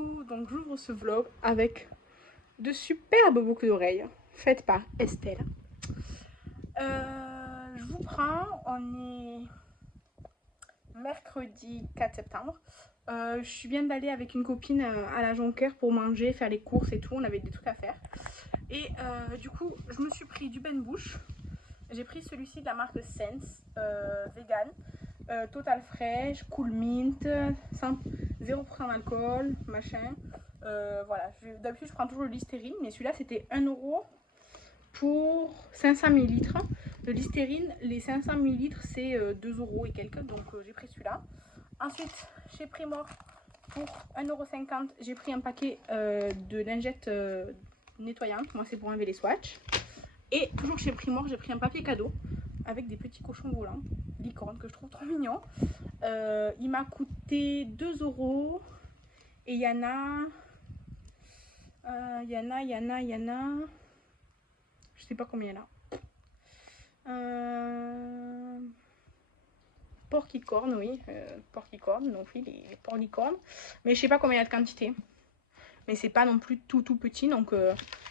Coucou, donc j'ouvre ce vlog avec de superbes boucles d'oreilles faites par Estelle. Je vous prends, on est mercredi 4 septembre. Je viens d'aller avec une copine à la Jonquère pour manger, faire les courses et tout, on avait des trucs à faire. Et du coup, je me suis pris du bain de bouche. J'ai pris celui-ci de la marque Sense, vegan, total fraîche, cool mint, 0% d'alcool, machin. Voilà, d'habitude je prends toujours le Listerine, mais celui-là c'était 1 € pour 500 ml. Le Listerine, les 500 ml c'est 2 € et quelques, donc j'ai pris celui-là. Ensuite, chez Primor, pour 1,50 €, j'ai pris un paquet de lingettes nettoyantes. Moi c'est pour enlever les swatchs. Et toujours chez Primor, j'ai pris un papier cadeau avec des petits cochons volants, licorne, que je trouve trop mignon. Il m'a coûté 2 €. Et il y en a... Je sais pas combien il y en a. Porcicorne, oui. Porcicorne, donc oui, les porcicornes. Mais je sais pas combien il y a de quantité. Mais c'est pas non plus tout petit, donc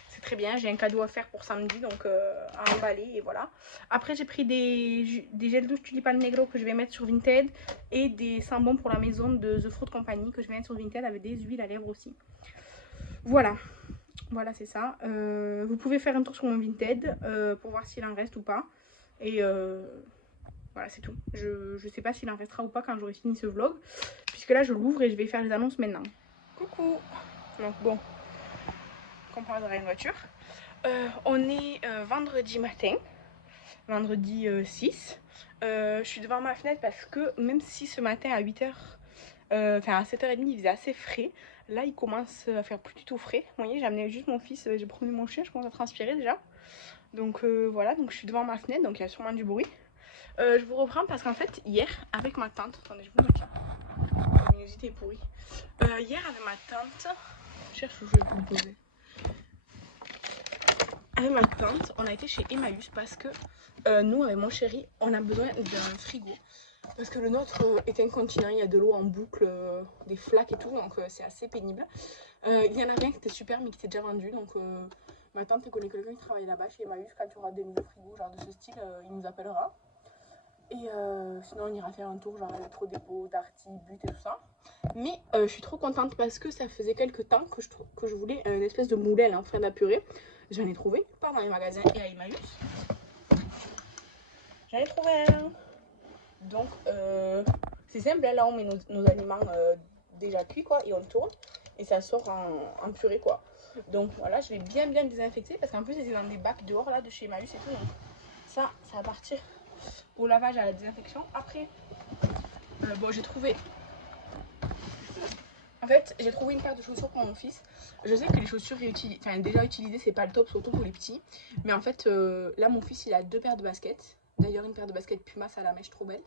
c'est très bien. J'ai un cadeau à faire pour samedi, donc à emballer, et voilà. Après, j'ai pris des gels douche Tulipan Negro que je vais mettre sur Vinted et des sambons pour la maison de The Fruit Company que je vais mettre sur Vinted avec des huiles à lèvres aussi. Voilà. Voilà, c'est ça. Vous pouvez faire un tour sur mon Vinted pour voir s'il en reste ou pas. Et voilà, c'est tout. Je sais pas s'il en restera ou pas quand j'aurai fini ce vlog, puisque là, je l'ouvre et je vais faire les annonces maintenant. Coucou. Donc bon, qu'on parle de une voiture. On est vendredi matin, vendredi 6. Je suis devant ma fenêtre parce que même si ce matin à 8h, enfin à 7h30, il faisait assez frais, là il commence à faire plus du tout frais. Vous voyez, j'ai amené juste mon fils, j'ai promené mon chien, je commence à transpirer déjà. Donc voilà, donc je suis devant ma fenêtre, donc il y a sûrement du bruit. Je vous reprends parce qu'en fait, hier, avec ma tante, attendez, je vous mets là. La luminosité est pourrie. Hier, avec ma tante, je cherche où je vais vous poser. Avec ma tante, on a été chez Emmaüs parce que nous, avec mon chéri, on a besoin d'un frigo. Parce que le nôtre est incontinent, il y a de l'eau en boucle, des flaques et tout, donc c'est assez pénible. Il y en avait un qui était super, mais qui était déjà vendu, donc ma tante connaît quelqu'un qui travaille là-bas chez Emmaüs. Quand il y aura des nouveaux frigos, genre de ce style, il nous appellera. Et sinon, on ira faire un tour, genre électro-dépôt, Darty, But et tout ça. Mais je suis trop contente parce que ça faisait quelques temps que je voulais une espèce de moulin en fin d'apurée. J'en ai trouvé, pas dans les magasins et à Emmaüs. J'en ai trouvé un. Donc, c'est simple, là on met nos aliments déjà cuits, quoi, et on tourne. Et ça sort en purée, quoi. Donc voilà, je vais bien désinfecter parce qu'en plus, c'était dans des bacs dehors, là, de chez Emmaüs et tout. Donc ça va partir au lavage, à la désinfection. Après, bon, j'ai trouvé... En fait, j'ai trouvé une paire de chaussures pour mon fils. Je sais que les chaussures déjà utilisées, c'est pas le top, surtout pour les petits. Mais en fait, là, mon fils, il a 2 paires de baskets. D'ailleurs, une paire de baskets Puma, ça la mèche trop belle.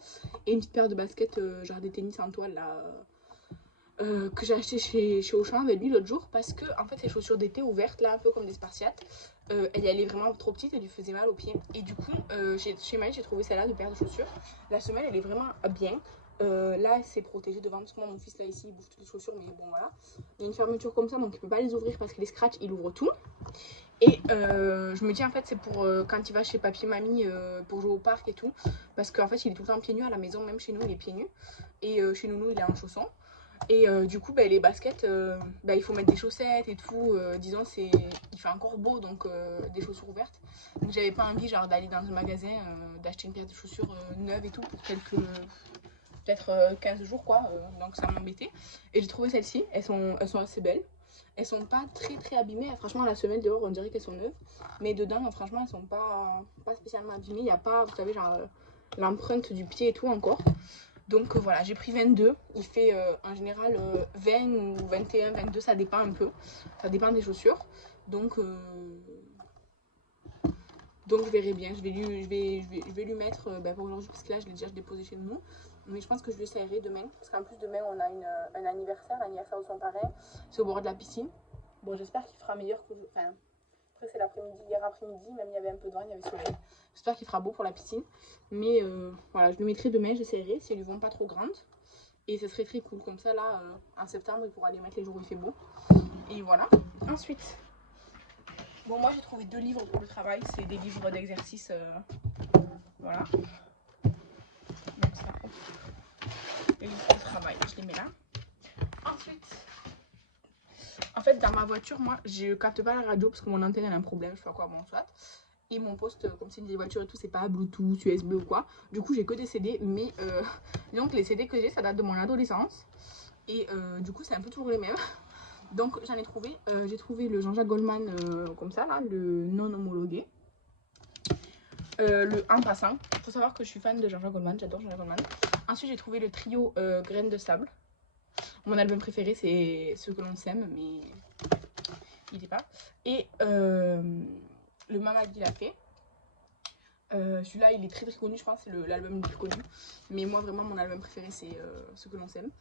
Et une petite paire de baskets, genre des tennis en toile, là, que j'ai acheté chez Auchan avec lui l'autre jour. Parce que, en fait, ces chaussures d'été ouvertes, là, un peu comme des Spartiates, elle est vraiment trop petite et lui faisait mal aux pieds. Et du coup, chez Maïs, j'ai trouvé celle-là de paire de chaussures. La semelle, elle est vraiment bien. Là, c'est protégé devant parce que moi, mon fils, là, ici, il bouffe toutes les chaussures, mais bon, voilà. Il y a une fermeture comme ça, donc il peut pas les ouvrir parce que les scratchs, il ouvre tout. Et je me dis, en fait, c'est pour quand il va chez papy, mamie, pour jouer au parc et tout. Parce qu'en fait, il est tout le temps pieds nus à la maison, même chez nous, il est pieds nus. Et chez Nounou, il est en chaussons. Et du coup, les baskets, il faut mettre des chaussettes et tout. Disons, il fait encore beau, donc des chaussures ouvertes. Donc j'avais pas envie genre d'aller dans un magasin, d'acheter une paire de chaussures neuves et tout pour peut-être 15 jours, quoi. Donc ça m'embêtait. Et j'ai trouvé celles-ci, elles sont assez belles. Elles sont pas très abîmées. Franchement, la semelle dehors, on dirait qu'elles sont neuves. Mais dedans, franchement, elles sont pas spécialement abîmées. Il n'y a pas, vous savez, genre l'empreinte du pied et tout encore. Donc voilà, j'ai pris 22. Il fait en général 20 ou 21, 22, ça dépend un peu. Ça dépend des chaussures. Donc je verrai bien. Je vais lui mettre pour aujourd'hui, parce que là, je l'ai déjà déposé chez nous. Mais je pense que je lui essayerai demain. Parce qu'en plus, demain, on a un anniversaire, l'anniversaire de son parrain. C'est au bord de la piscine. Bon, j'espère qu'il fera meilleur que... Enfin, après, c'est l'après-midi. Hier après-midi, même il y avait un peu de vent, il y avait soleil. J'espère qu'il fera beau pour la piscine. Mais voilà, je lui mettrai demain, j'essaierai. Si elles lui vont pas trop grandes. Et ce serait très cool. Comme ça, là, en septembre, il pourra les mettre les jours où il fait beau. Et voilà. Ensuite, bon, moi j'ai trouvé 2 livres pour le travail. C'est des livres d'exercice. Voilà. Donc ça, les livres pour le travail, je les mets là. Ensuite, en fait, dans ma voiture, moi, je capte pas la radio parce que mon antenne elle a un problème. Je sais pas quoi, bon, soit. Et mon poste, comme c'est une vieille voiture et tout, c'est pas Bluetooth, USB ou quoi. Du coup, j'ai que des CD. Mais donc, les CD que j'ai, ça date de mon adolescence. Et du coup, c'est un peu toujours les mêmes. Donc j'en ai trouvé, j'ai trouvé le Jean-Jacques Goldman comme ça, là, le non homologué. Le En passant, il faut savoir que je suis fan de Jean-Jacques Goldman, j'adore Jean-Jacques Goldman. Ensuite j'ai trouvé le trio Graines de sable. Mon album préféré c'est Ce que l'on s'aime, mais il n'est pas. Et le Mamadi l'a fait. Celui-là il est très très connu, je pense, c'est l'album le plus connu. Mais moi vraiment mon album préféré c'est Ce que l'on s'aime.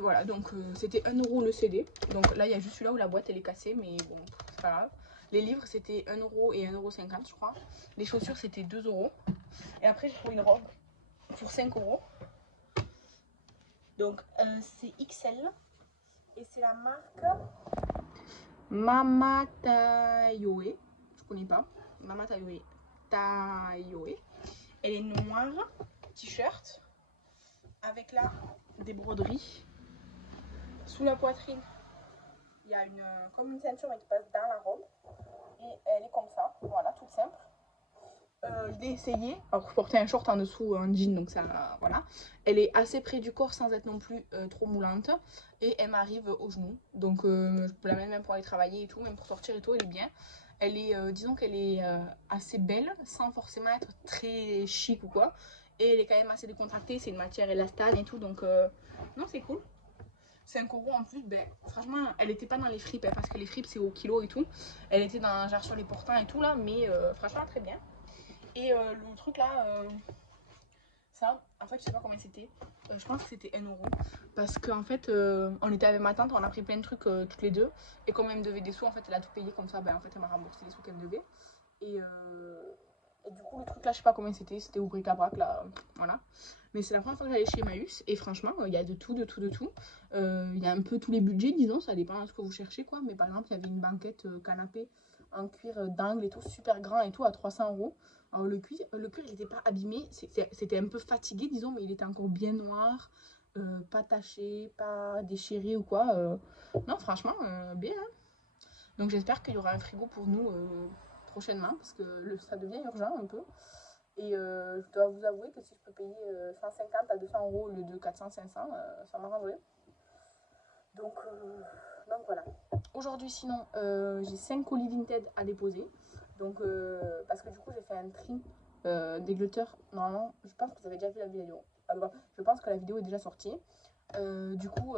Voilà, donc c'était 1 euro le CD. Donc là, il y a juste celui-là où la boîte elle est cassée, mais bon, c'est pas grave. Les livres c'était 1 euro et 1,50 € je crois. Les chaussures c'était 2 euros. Et après, j'ai trouvé une robe pour 5 euros. Donc c'est XL. Et c'est la marque Mama Tayoe. Je connais pas. Mama Tayoe. Tayoe. Elle est noire, t-shirt, avec là des broderies. Sous la poitrine, il y a comme une ceinture mais qui passe dans la robe. Et elle est comme ça, voilà, toute simple. Je l'ai essayé, alors je portais un short en dessous, un jean, donc ça, voilà. Elle est assez près du corps sans être non plus trop moulante. Et elle m'arrive au genou, donc je peux la mettre même pour aller travailler et tout, même pour sortir et tout, elle est bien. Elle est, disons qu'elle est assez belle, sans forcément être très chic ou quoi. Et elle est quand même assez décontractée, c'est une matière élastane et tout, donc non, c'est cool. 5 euros en plus, ben franchement, elle était pas dans les fripes, hein, parce que les fripes c'est au kilo et tout. Elle était dans genre sur les portants et tout là, mais franchement très bien. Et le truc là, ça, en fait, je sais pas combien c'était. Je pense que c'était 1 euro. Parce qu'en fait, on était avec ma tante, on a pris plein de trucs toutes les deux. Et comme elle me devait des sous, en fait, elle a tout payé comme ça. Ben, en fait, elle m'a remboursé les sous qu'elle me devait. Et, et du coup, le truc là, je sais pas combien c'était. C'était au bric-à-brac là. Voilà. Mais c'est la première fois que j'allais chez Emmaüs. Et franchement, il y a de tout, de tout, de tout. Il y a un peu tous les budgets, disons. Ça dépend de ce que vous cherchez, quoi. Mais par exemple, il y avait une banquette canapé en cuir d'angle et tout, super grand et tout, à 300 euros. Alors le cuir il n'était pas abîmé, c'était un peu fatigué disons, mais il était encore bien noir, pas taché, pas déchiré ou quoi. Non franchement, bien. Hein. Donc j'espère qu'il y aura un frigo pour nous prochainement, parce que ça devient urgent un peu. Et je dois vous avouer que si je peux payer 150 à 200 euros au lieu de 400-500, ça m'arrangerait. Donc voilà. Aujourd'hui sinon, j'ai 5 colis Vinted à déposer. Donc, parce que du coup, j'ai fait un tri des glutters. Normalement, je pense que vous avez déjà vu la vidéo. Alors, je pense que la vidéo est déjà sortie. Du coup,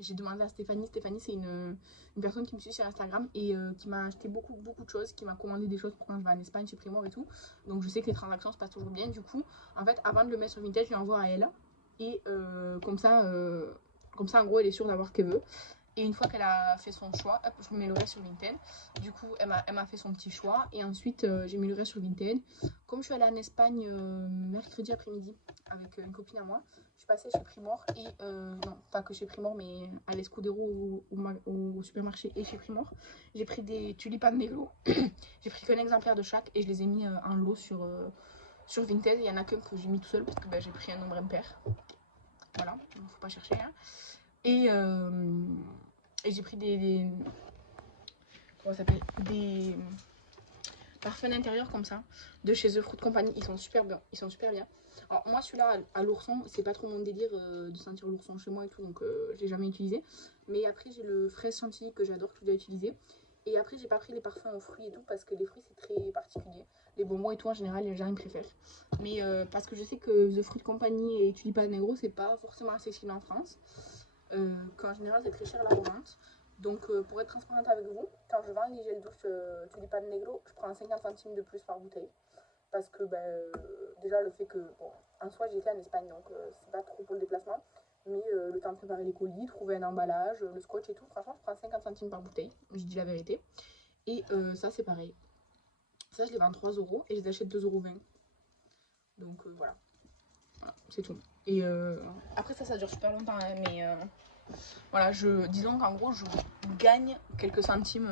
j'ai demandé à Stéphanie. Stéphanie, c'est une personne qui me suit sur Instagram et qui m'a acheté beaucoup de choses, qui m'a commandé des choses pour quand je vais en Espagne chez Primor et tout. Donc, je sais que les transactions se passent toujours bien. Du coup, en fait, avant de le mettre sur Vinted, je lui envoie à elle. Et comme ça, en gros, elle est sûre d'avoir ce qu'elle veut. Et une fois qu'elle a fait son choix, hop, je mets le reste sur Vinted. Du coup, elle m'a fait son petit choix. Et ensuite, j'ai mis le reste sur Vinted. Comme je suis allée en Espagne mercredi après-midi avec une copine à moi, je suis passée chez Primor. Et non, pas que chez Primor, mais à l'Escudero, au supermarché et chez Primor. J'ai pris des tulipans negro. J'ai pris qu'un exemplaire de chaque et je les ai mis en lot sur Vinted. Il y en a qu'un que j'ai mis tout seul parce que bah, j'ai pris un nombre impair. Voilà, il ne faut pas chercher. Hein. Et j'ai pris comment ça s'appelle, des parfums d'intérieur comme ça de chez The Fruit Company. Ils sont super bien, alors moi celui-là à l'ourson, c'est pas trop mon délire de sentir l'ourson chez moi et tout, donc je l'ai jamais utilisé. Mais après j'ai le fraise chantilly que j'adore, que je dois utiliser. Et après j'ai pas pris les parfums aux fruits et tout parce que les fruits c'est très particulier. Les bonbons et tout en général les gens ils préfèrent. Mais parce que je sais que The Fruit Company et Tulipan Negro c'est pas forcément accessible en France. Qu'en général c'est très cher à la revente. Donc pour être transparente avec vous, quand je vends les gels douche Tulipan Negro, je prends 50 centimes de plus par bouteille. Parce que déjà le fait que, bon, en soi j'étais en Espagne donc c'est pas trop pour le déplacement. Mais le temps de préparer les colis, trouver un emballage, le scotch et tout, franchement je prends 50 centimes par bouteille, je dis la vérité. Et ça c'est pareil. Ça je les vends 3 euros et je les achète 2,20 €. Donc voilà. Voilà, c'est tout. Et après ça dure super longtemps, hein, mais voilà, disons qu'en gros, je gagne quelques centimes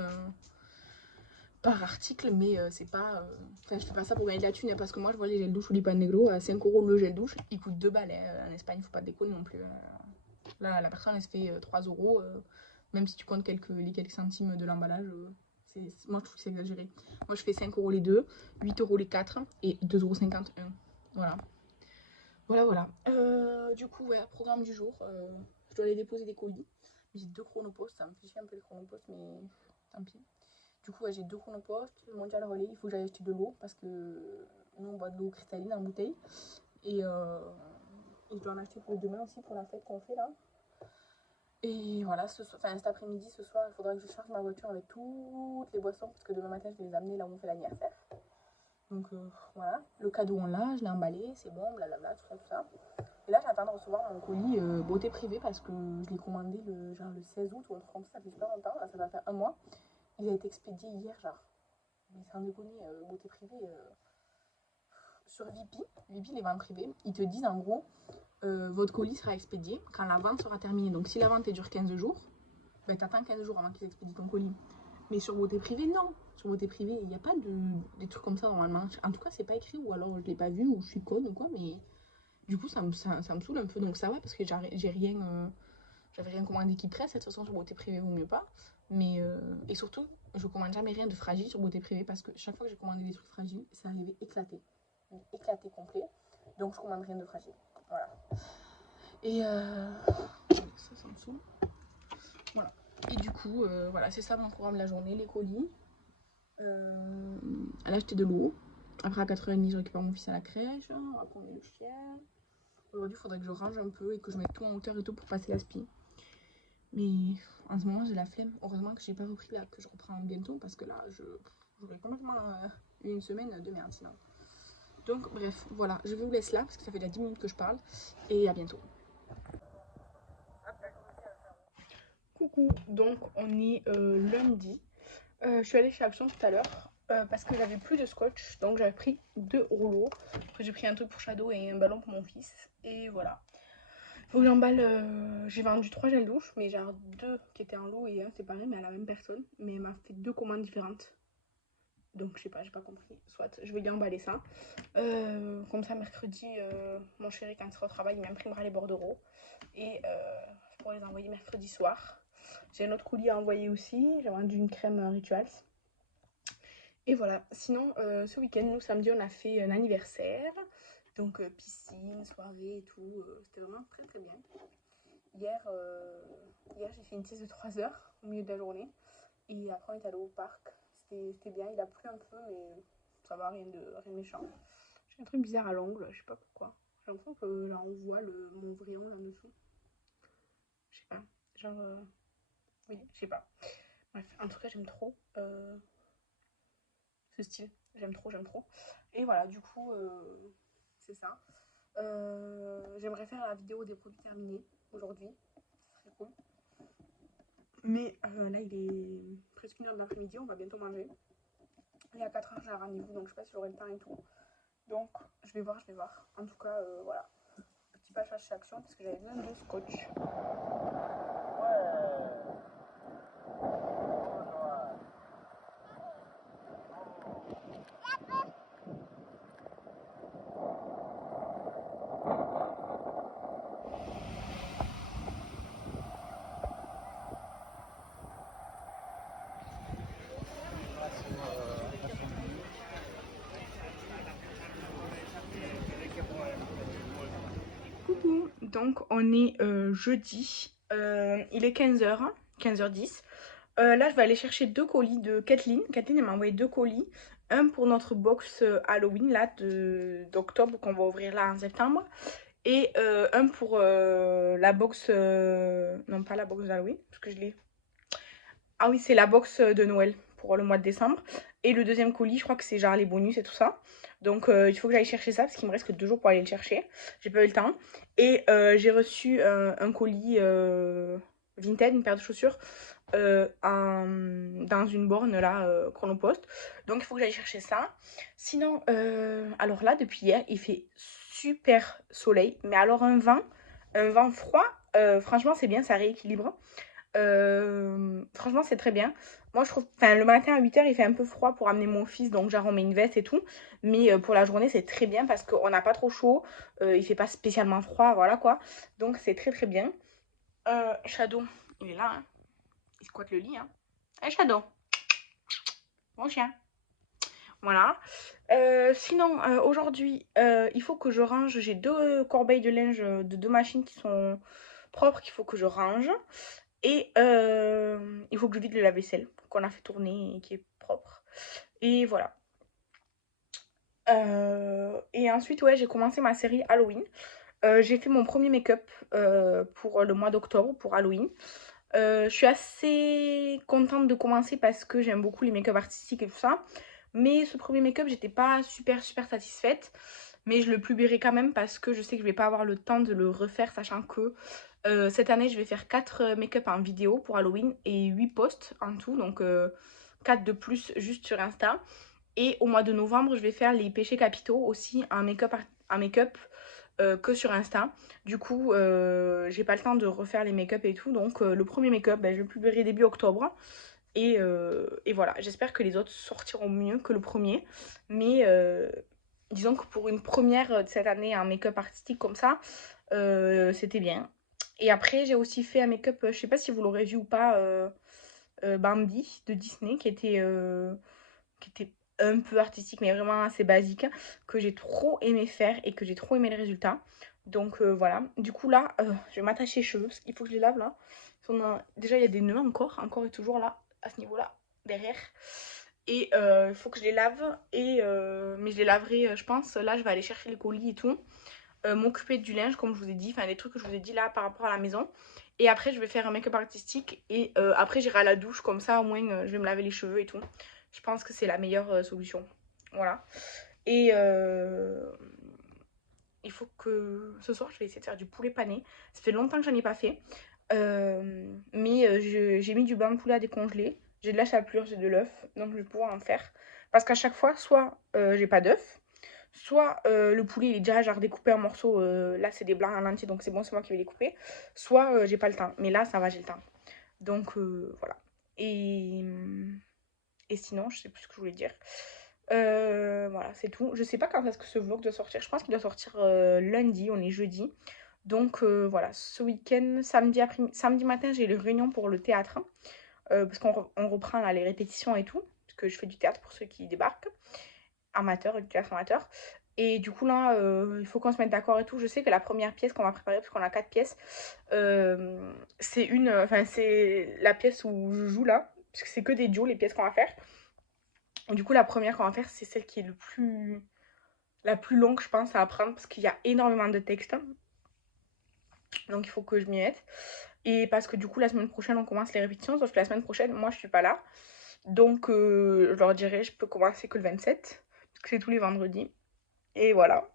par article, mais c'est pas... Enfin, je fais pas ça pour gagner de la thune, hein, parce que moi, je vois les gels douche ou les Panegro à 5 € le gel douche, il coûte 2 balles. Hein. En Espagne, faut pas déconner non plus. Là, la personne, elle se fait 3 €, même si tu comptes les quelques centimes de l'emballage. Moi, je trouve que c'est exagéré. Moi, je fais 5 € les deux, 8 € les 4 et 2,51 €. Voilà. Voilà. Du coup, ouais, programme du jour. Je dois aller déposer des colis. J'ai 2 chronopostes. Ça me fait chier un peu les chronopostes, mais tant pis. Du coup, ouais, j'ai 2 chronopostes. Mondial relais, il faut que j'aille acheter de l'eau parce que nous, on boit de l'eau cristalline en bouteille. Et je dois en acheter pour demain aussi pour la fête qu'on fait là. Et voilà, cet après-midi, ce soir, il faudra que je charge ma voiture avec toutes les boissons parce que demain matin, je vais les amener là où on fait l'anniversaire. Donc voilà, le cadeau on l'a, je l'ai emballé, c'est bon, blablabla, tout ça. Et là, j'attends de recevoir mon colis beauté privée parce que je l'ai commandé le 16 août ou un truc comme ça fait super longtemps, là ça va faire un mois. Il a été expédié hier, genre. Mais sans déconner, beauté privée, sur Vipi, les ventes privées, ils te disent en gros, votre colis sera expédié quand la vente sera terminée. Donc si la vente dure 15 jours, ben t'attends 15 jours avant qu'ils expédient ton colis. Mais sur beauté privée, non. Sur beauté privée, il n'y a pas des trucs comme ça normalement. En tout cas, c'est pas écrit, ou alors je l'ai pas vu, ou je suis conne ou quoi, mais du coup, ça me saoule un peu. Donc ça va, parce que j'avais rien commandé qui presse. De toute façon, sur beauté privée, vaut mieux pas. Mais, et surtout, je commande jamais rien de fragile sur beauté privée, parce que chaque fois que j'ai commandé des trucs fragiles, ça arrivait éclaté. Éclaté complet. Donc je commande rien de fragile. Voilà. Et ça me saoule. Voilà. Et du coup, voilà, c'est ça mon programme de la journée, les colis. Elle a acheté de l'eau. Après, à 4h30, je récupère mon fils à la crèche. On va promener le chien. Aujourd'hui, il faudrait que je range un peu et que je mette tout en hauteur et tout pour passer l'aspi. Mais en ce moment, j'ai la flemme. Heureusement que j'ai pas repris là, que je reprends bientôt parce que là, j'aurais complètement eu une semaine de merde sinon. Donc, bref, voilà. Je vous laisse là parce que ça fait déjà 10 minutes que je parle. Et à bientôt. Coucou, donc on est lundi. Je suis allée chez Action tout à l'heure parce que j'avais plus de scotch, donc j'avais pris 2 rouleaux. Après j'ai pris un truc pour Shadow et un ballon pour mon fils. Et voilà. Faut que j'emballe. J'ai vendu 3 gels douche, mais genre 2 qui étaient en lot et un séparé, mais à la même personne. Mais elle m'a fait 2 commandes différentes. Donc je sais pas, j'ai pas compris. Soit je vais lui emballer ça. Comme ça, mercredi, mon chéri, quand il sera au travail, il m'imprimera les bordereaux. Et je pourrai les envoyer mercredi soir. J'ai un autre colis à envoyer aussi. J'ai vendu une crème Rituals. Et voilà. Sinon, ce week-end, nous, samedi, on a fait un anniversaire. Donc, piscine, soirée et tout. C'était vraiment très très bien. Hier j'ai fait une sieste de 3 heures au milieu de la journée. Et après, on est allé au parc. C'était bien. Il a plu un peu, mais ça va, rien de méchant. J'ai un truc bizarre à l'ongle, je sais pas pourquoi. J'ai l'impression que là, on voit mon vrai ongle en dessous. Je sais pas. Genre, oui, je sais pas. Bref, en tout cas, j'aime trop ce style. J'aime trop. Et voilà, du coup, c'est ça. J'aimerais faire la vidéo des produits terminés aujourd'hui. Ce serait cool. Mais là, il est presque 1h de l'après-midi. On va bientôt manger. Et à 4h, j'ai un rendez-vous, donc je sais pas si j'aurai le temps et tout. Donc, je vais voir. En tout cas, voilà. Petit passage chez Action parce que j'avais besoin de scotch. Coucou, donc on est jeudi, il est 15h, 15h10. Là, je vais aller chercher 2 colis de Kathleen. Kathleen, elle m'a envoyé 2 colis. Un pour notre box Halloween là d'octobre qu'on va ouvrir là en septembre. Et un pour la box... non, pas la box d'Halloween, parce que je l'ai... Ah oui, c'est la box de Noël pour le mois de décembre. Et le deuxième colis, je crois que c'est genre les bonus et tout ça. Donc il faut que j'aille chercher ça parce qu'il me reste que 2 jours pour aller le chercher. J'ai pas eu le temps. Et j'ai reçu un colis Vinted, une paire de chaussures dans une borne là, Chronopost. Donc il faut que j'aille chercher ça. Sinon, alors là, depuis hier, il fait super soleil. Mais alors un vent froid, franchement, c'est bien, ça rééquilibre. Franchement, c'est très bien. Moi, je trouve, enfin, le matin à 8h, il fait un peu froid pour amener mon fils, donc genre on met une veste et tout. Mais pour la journée, c'est très bien parce qu'on n'a pas trop chaud, il fait pas spécialement froid, voilà quoi. Donc c'est très très bien. Shadow, il est là, hein. Il squatte le lit, hein. Hey Shadow, mon chien. Voilà. Sinon, aujourd'hui, il faut que je range. J'ai deux corbeilles de linge de deux machines qui sont propres qu'il faut que je range. Et il faut que je vide le lave-vaisselle qu'on a fait tourner et qui est propre. Et voilà. Et ensuite, ouais, j'ai commencé ma série Halloween. J'ai fait mon premier make-up pour le mois d'octobre, pour Halloween. Je suis assez contente de commencer parce que j'aime beaucoup les make-up artistiques et tout ça. Mais ce premier make-up, j'étais pas super satisfaite. Mais je le publierai quand même parce que je sais que je vais pas avoir le temps de le refaire, sachant que cette année, je vais faire 4 make-up en vidéo pour Halloween et 8 posts en tout. Donc 4 de plus juste sur Insta. Et au mois de novembre, je vais faire les péchés capitaux aussi en make-up que sur Insta. Du coup, j'ai pas le temps de refaire les make-up et tout. Donc le premier make-up, ben, je le publierai début octobre. Et voilà, j'espère que les autres sortiront mieux que le premier. Mais disons que pour une première de cette année, un make-up artistique comme ça, c'était bien. Et après, j'ai aussi fait un make-up, je sais pas si vous l'aurez vu ou pas, Bambi de Disney, qui était un peu artistique, mais vraiment assez basique, que j'ai trop aimé faire et que j'ai trop aimé le résultat. Donc voilà. Du coup, là, je vais m'attacher les cheveux parce qu'il faut que je les lave là. Déjà, il y a des nœuds encore et toujours là, à ce niveau-là, derrière. Et il faut que je les lave. Mais je les laverai, je pense. Là, je vais aller chercher les colis et tout. M'occuper du linge, comme je vous ai dit. Enfin, les trucs que je vous ai dit là par rapport à la maison. Et après, je vais faire un make-up artistique. Et après, j'irai à la douche. Comme ça, au moins, je vais me laver les cheveux et tout. Je pense que c'est la meilleure solution. Voilà. Et il faut que ce soir, je vais essayer de faire du poulet pané. Ça fait longtemps que j'en ai pas fait. Mais j'ai mis du blanc de poulet à décongeler. J'ai de la chapelure, j'ai de l'œuf. Donc je vais pouvoir en faire. Parce qu'à chaque fois, soit j'ai pas d'œuf, soit le poulet il est déjà genre découpé en morceaux. Là, c'est des blancs en entier, donc c'est bon, c'est moi qui vais les couper. Soit j'ai pas le temps. Mais là, ça va, j'ai le temps. Donc voilà. Et, et sinon, je sais plus ce que je voulais dire. Voilà, c'est tout. Je sais pas quand est-ce que ce vlog doit sortir. Je pense qu'il doit sortir lundi, on est jeudi. Donc voilà, ce week-end, samedi matin, j'ai une réunion pour le théâtre. Parce qu'on reprend là, les répétitions et tout. Parce que je fais du théâtre pour ceux qui débarquent. Amateur, du théâtre amateur. Et du coup là, il faut qu'on se mette d'accord et tout. Je sais que la première pièce qu'on va préparer, parce qu'on a 4 pièces, c'est la pièce où je joue là. Parce que c'est que des duos, les pièces qu'on va faire. Du coup, la première qu'on va faire, c'est celle qui est la plus longue, je pense, à apprendre parce qu'il y a énormément de textes. Donc, il faut que je m'y mette. Et parce que du coup, la semaine prochaine, on commence les répétitions. Sauf que la semaine prochaine, moi, je suis pas là. Donc, je leur dirai, je peux commencer que le 27. Parce que c'est tous les vendredis. Et voilà.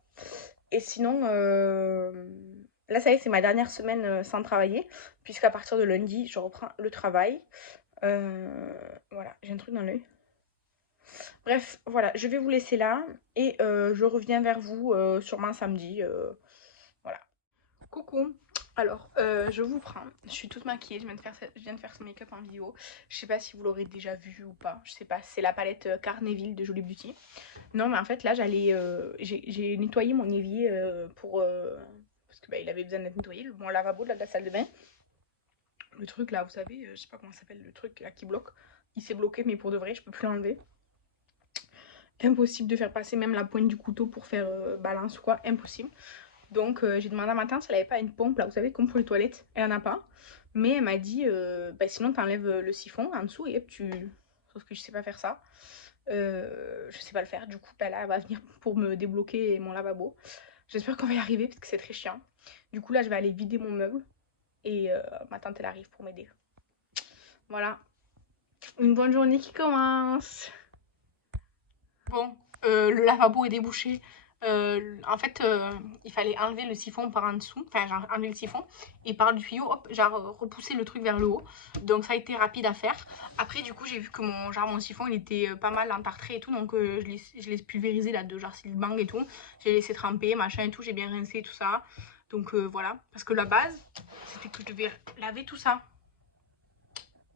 Et sinon, là, ça y est, c'est ma dernière semaine sans travailler. Puisqu'à partir de lundi, je reprends le travail. Voilà, j'ai un truc dans l'œil. Bref, voilà, je vais vous laisser là et je reviens vers vous sûrement samedi. Voilà. Coucou. Alors, je vous prends. Je suis toute maquillée. Je viens de faire ce make-up en vidéo. Je sais pas si vous l'aurez déjà vu ou pas. Je sais pas. C'est la palette Carneville de Jolie Beauty. Non, mais en fait, là, j'ai nettoyé mon évier pour. Parce que bah, il avait besoin d'être nettoyé. Mon lavabo de la salle de bain. Le truc là, vous savez, je sais pas comment ça s'appelle, le truc là qui bloque. Il s'est bloqué, mais pour de vrai, je peux plus l'enlever. Impossible de faire passer même la pointe du couteau pour faire balance ou quoi, impossible. Donc j'ai demandé à ma tante si elle avait pas une pompe là, vous savez, comme pour les toilettes, elle en a pas. Mais elle m'a dit, bah, sinon t'enlèves le siphon en dessous et hop, tu... Sauf que je sais pas faire ça. Je sais pas le faire, du coup bah, là elle va venir pour me débloquer mon lavabo. J'espère qu'on va y arriver parce que c'est très chiant. Du coup là je vais aller vider mon meuble et ma tante elle arrive pour m'aider. Voilà, une bonne journée qui commence. Bon, le lavabo est débouché. En fait, il fallait enlever le siphon par en dessous, enfin, genre enlever le siphon et par le tuyau, hop, genre repousser le truc vers le haut. Donc ça a été rapide à faire. Après, du coup, j'ai vu que mon siphon, il était pas mal entartré et tout, donc je l'ai pulvérisé là de genre Silbang et tout. J'ai laissé tremper, machin et tout, j'ai bien rincé tout ça. Donc voilà, parce que la base, c'était que je devais laver tout ça.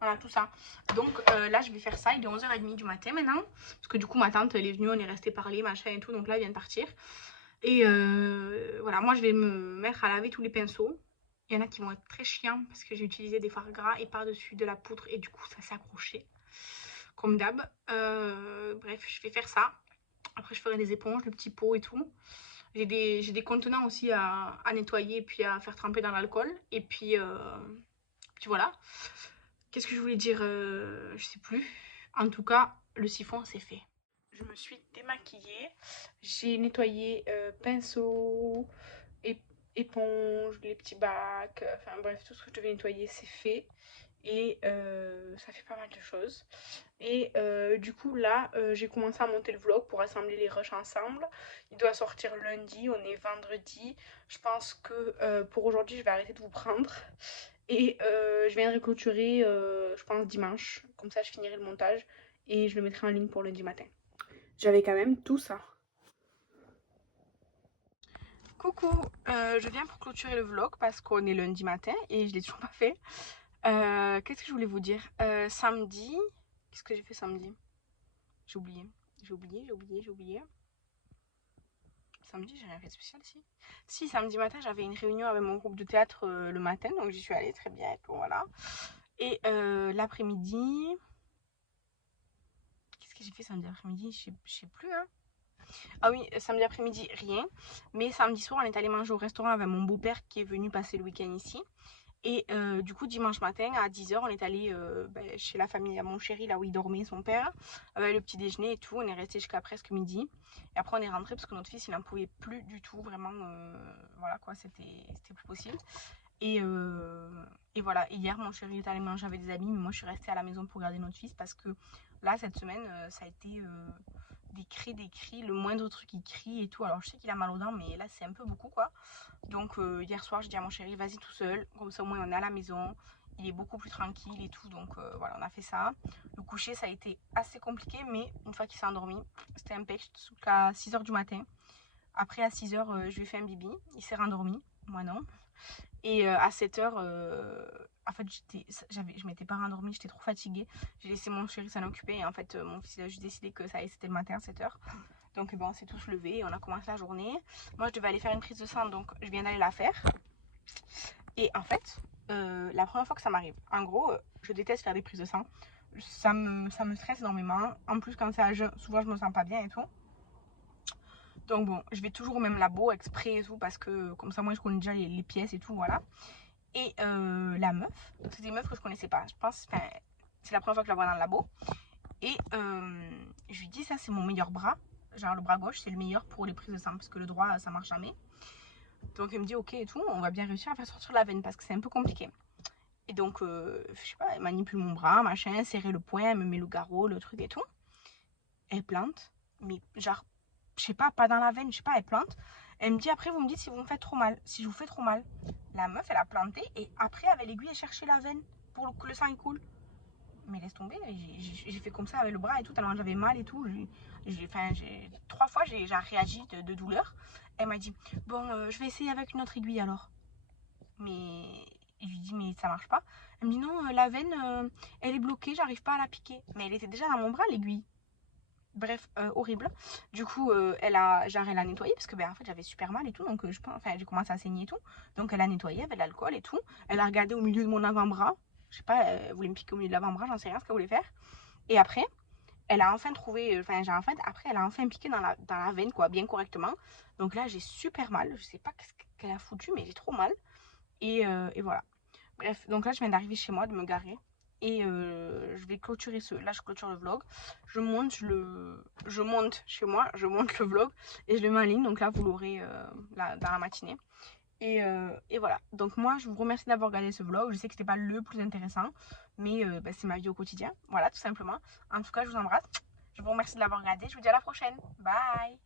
Voilà, tout ça. Donc là, je vais faire ça. Il est 11h30 du matin maintenant. Parce que du coup, ma tante, elle est venue, on est resté parler, machin et tout. Donc là, elle vient de partir. Et voilà, moi, je vais me mettre à laver tous les pinceaux. Il y en a qui vont être très chiants parce que j'ai utilisé des fards gras et par-dessus de la poudre. Et du coup, ça s'est accroché. Comme d'hab. Bref, je vais faire ça. Après, je ferai des éponges, le petit pot et tout. J'ai des contenants aussi à nettoyer et puis à faire tremper dans l'alcool. Et puis voilà. Qu'est-ce que je voulais dire, je sais plus. En tout cas, le siphon, c'est fait. Je me suis démaquillée. J'ai nettoyé pinceau, éponge, les petits bacs. Enfin bref, tout ce que je devais nettoyer, c'est fait. Et ça fait pas mal de choses. Et du coup, là, j'ai commencé à monter le vlog pour assembler les rushs ensemble. Il doit sortir lundi, on est vendredi. Je pense que pour aujourd'hui, je vais arrêter de vous prendre. Et je viendrai clôturer, je pense, dimanche. Comme ça, je finirai le montage et je le mettrai en ligne pour lundi matin. J'avais quand même tout ça. Coucou, je viens pour clôturer le vlog parce qu'on est lundi matin et je l'ai toujours pas fait. Qu'est-ce que je voulais vous dire? Samedi, qu'est-ce que j'ai fait samedi? J'ai oublié. Samedi, j'ai rien fait de spécial, si. Si, samedi matin, j'avais une réunion avec mon groupe de théâtre le matin, donc j'y suis allée très bien et tout, voilà. Et l'après-midi, qu'est-ce que j'ai fait samedi après-midi? Je sais plus, hein. Ah oui, samedi après-midi, rien. Mais samedi soir, on est allé manger au restaurant avec mon beau-père qui est venu passer le week-end ici. Et du coup, dimanche matin, à 10h, on est allé chez la famille à mon chéri, là où il dormait, son père, avec le petit déjeuner et tout. On est resté jusqu'à presque midi. Et après, on est rentré parce que notre fils, il n'en pouvait plus du tout, vraiment. Voilà quoi, c'était plus possible. Et voilà, et hier, mon chéri est allé manger avec des amis, mais moi, je suis restée à la maison pour garder notre fils parce que là, cette semaine, ça a été des cris, le moindre truc, il crie et tout. Alors, je sais qu'il a mal aux dents, mais là, c'est un peu beaucoup, quoi. Donc, hier soir, je dis à mon chéri, vas-y tout seul, comme ça, au moins, on est à la maison. Il est beaucoup plus tranquille et tout, donc voilà, on a fait ça. Le coucher, ça a été assez compliqué, mais une fois qu'il s'est endormi, c'était impec jusqu'à 6h du matin. Après, à 6h, je lui ai fait un bibi, il s'est rendormi, moi non. Et à 7h, en fait, je m'étais pas rendormie, j'étais trop fatiguée. J'ai laissé mon chéri s'en occuper et en fait, mon fils a juste décidé que ça y est, c'était le matin à 7h. Donc bon, on s'est tous levés et on a commencé la journée. Moi, je devais aller faire une prise de sang, donc je viens d'aller la faire. Et en fait, la première fois que ça m'arrive, en gros, je déteste faire des prises de sang. Ça me stresse énormément. En plus, quand c'est à jeun, souvent je me sens pas bien et tout. Donc bon, je vais toujours au même labo exprès et tout parce que comme ça, moi, je connais déjà les pièces et tout, voilà. Et la meuf, c'est des meufs que je connaissais pas. Je pense, c'est la première fois que je la vois dans le labo. Et je lui dis, ça c'est mon meilleur bras. Genre le bras gauche, c'est le meilleur pour les prises de sang parce que le droit, ça marche jamais. Donc elle me dit, ok et tout, on va bien réussir à faire sortir la veine parce que c'est un peu compliqué. Et donc, je sais pas, elle manipule mon bras, machin, serrer le poing, elle me met le garrot, le truc et tout. Elle plante, mais genre, je sais pas dans la veine, je sais pas, elle plante. Elle me dit, après, vous me dites si vous me faites trop mal, si je vous fais trop mal. La meuf, elle a planté et après, avec l'aiguille, elle cherchait la veine pour que le sang il coule. Mais laisse tomber, j'ai fait comme ça avec le bras et tout, tellement j'avais mal et tout. 3 fois, j'ai réagi de douleur. Elle m'a dit, bon, je vais essayer avec une autre aiguille alors. Mais je lui dis, mais ça marche pas. Elle me dit, non, la veine, elle est bloquée, j'arrive pas à la piquer. Mais elle était déjà dans mon bras, l'aiguille. Bref, horrible. Du coup, elle a nettoyé parce que en fait, j'avais super mal et tout. Donc, j'ai commencé à saigner et tout. Donc, elle a nettoyé avec de l'alcool et tout. Elle a regardé au milieu de mon avant-bras. Je sais pas, elle voulait me piquer au milieu de l'avant-bras, j'en sais rien ce qu'elle voulait faire. Et après, elle a enfin trouvé, après, elle a enfin piqué dans la veine, quoi, bien correctement. Donc là, j'ai super mal. Je sais pas ce qu'elle a foutu, mais j'ai trop mal. Et voilà. Bref, donc là, je viens d'arriver chez moi, de me garer. Et je vais clôturer là je clôture le vlog, je monte chez moi, je monte le vlog et je le mets en ligne, donc là vous l'aurez dans la matinée et voilà. Donc moi je vous remercie d'avoir regardé ce vlog, je sais que c'était pas le plus intéressant mais c'est ma vie au quotidien, voilà tout simplement. En tout cas je vous embrasse, je vous remercie de l'avoir regardé, je vous dis à la prochaine, bye.